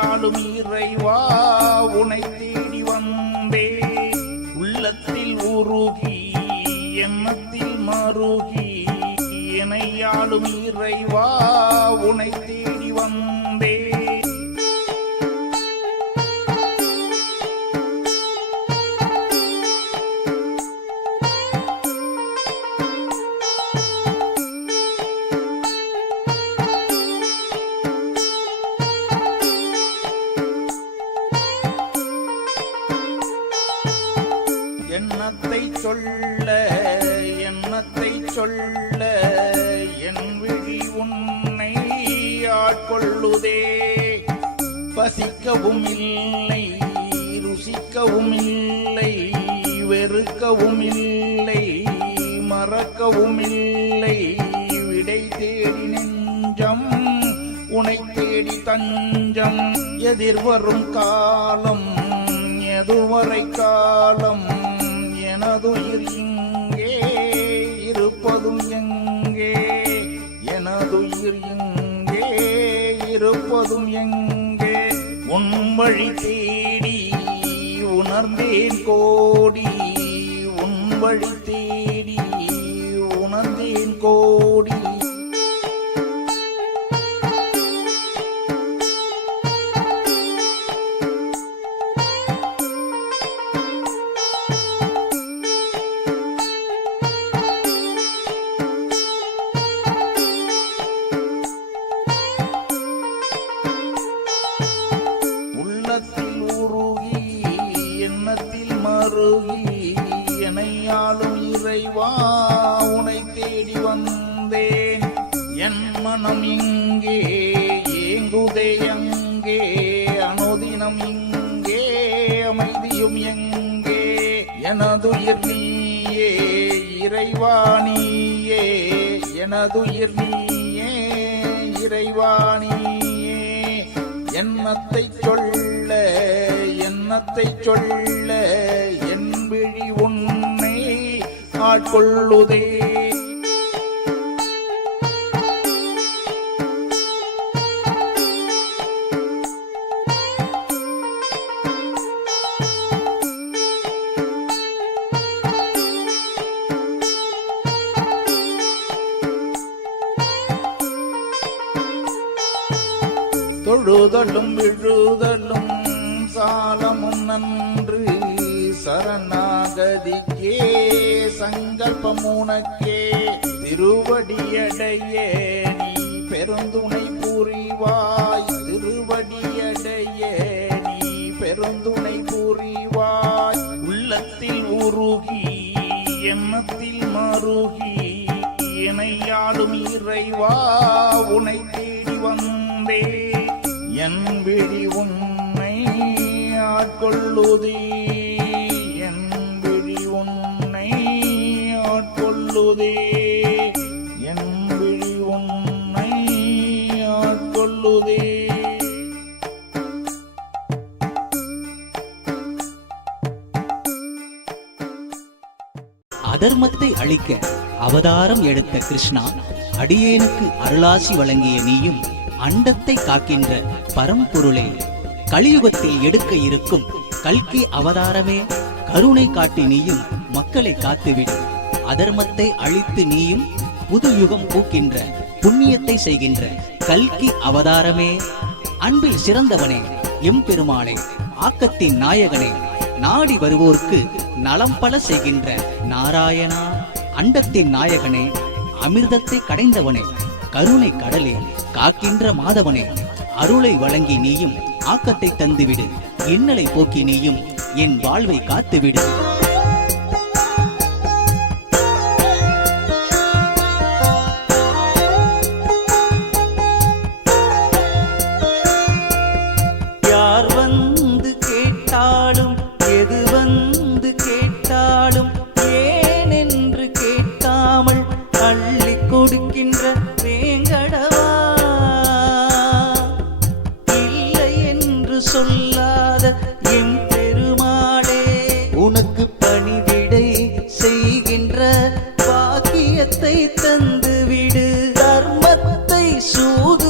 என்னையாளும் இறைவா உனை தேடி வந்தே உள்ளத்தில் உருகி எண்ணத்தில் மருகி என்னையாளும் இறைவா உனை தேடி வந்தே எண்ணத்தை சொல்ல என் விழி உன்னை ஆட்கொள்ளுதே பசிக்கவும் இல்லை ருசிக்கவும் இல்லை வெறுக்கவும் இல்லை மறக்கவும் இல்லை விடை தேடி நெஞ்சம் உனை தேடி தஞ்சம் எதிர்வரும் காலம் எதுவரை காலம் எனதுயிர் இங்கே இருப்பதும் எங்கே எனதுயிர் இங்கே இருப்பதும் எங்கே உன் வழி தேடி உணர்ந்தேன் கோடி உன் வழி தேடி உணர்ந்தேன் கோடி உள்ளத்தில் உருகி எண்ணத்தில் மருகி என்னையாளும் இறைவா உனை தேடி வந்தேன் என் மனம் இங்கே ஏங்குதே அங்கே அனுதினம் இங்கே அமைதியும் எங்கே எனதுயிர் நீயே இறைவா நீயே எனதுயிர் நீயே இறைவா நீயே எண்ணத்தை சொல்ல என் விழி உன்னை ஆட்கொள்ளுதே தொழுதலும் விழுதலும் சாலமும் நன்று சரணாகதிக்கே சங்கல்பம் உனக்கே திருவடியடைய நீ பெருந்துணை புரிவாய் திருவடியடைய நீ பெருந்துணை புரிவாய் உள்ளத்தில் உருகி எண்ணத்தில் மருகி என்னையாளும் இறைவா உனை தேடி வந்தே என் விழி உன்னை ஆட்கொள்ளுதே என் விழி உன்னை ஆட்கொள்ளுதே என் விழி உன்னை ஆட்கொள்ளுதே அதர்மத்தை அழிக்க அவதாரம் எடுத்த கிருஷ்ணா அடியேனுக்கு அருளாசி வழங்கிய நீயும் அண்டத்தை காக்கின்ற பரம்பொருளே கலியுகத்தில் எடுக்க இருக்கும் கல்கி அவதாரமே கருணை காட்டி நீயும் மக்களை காத்துவிடு அதர்மத்தை அழித்து நீயும் புது யுகம் பூக்கின்ற புண்ணியத்தை செய்கின்ற கல்கி அவதாரமே அன்பில் சிறந்தவனே எம்பெருமாளே ஆக்கத்தின் நாயகனே நாடி வருவோர்க்கு நலம் பல செய்கின்ற நாராயணா அண்டத்தின் நாயகனே அமிர்தத்தை கடைந்தவனே கருணை கடலே காக்கின்ற மாதவனே அருளை வழங்கி நீயும் ஆக்கத்தை தந்துவிடு இன்னலை போக்கி நீயும் என் வாழ்வை காத்துவிடு யார் வந்து கேட்டாலும் எது வந்து கேட்டாலும் ஏனென்று கேட்காமல் அள்ளி கொடுக்கின்ற வேங்கடவா இல்லை என்று சொல்லாத எம் பெருமாளே உனக்கு பணிவிடை செய்கின்ற பாக்கியத்தை தந்துவிடு தர்மத்தை சூது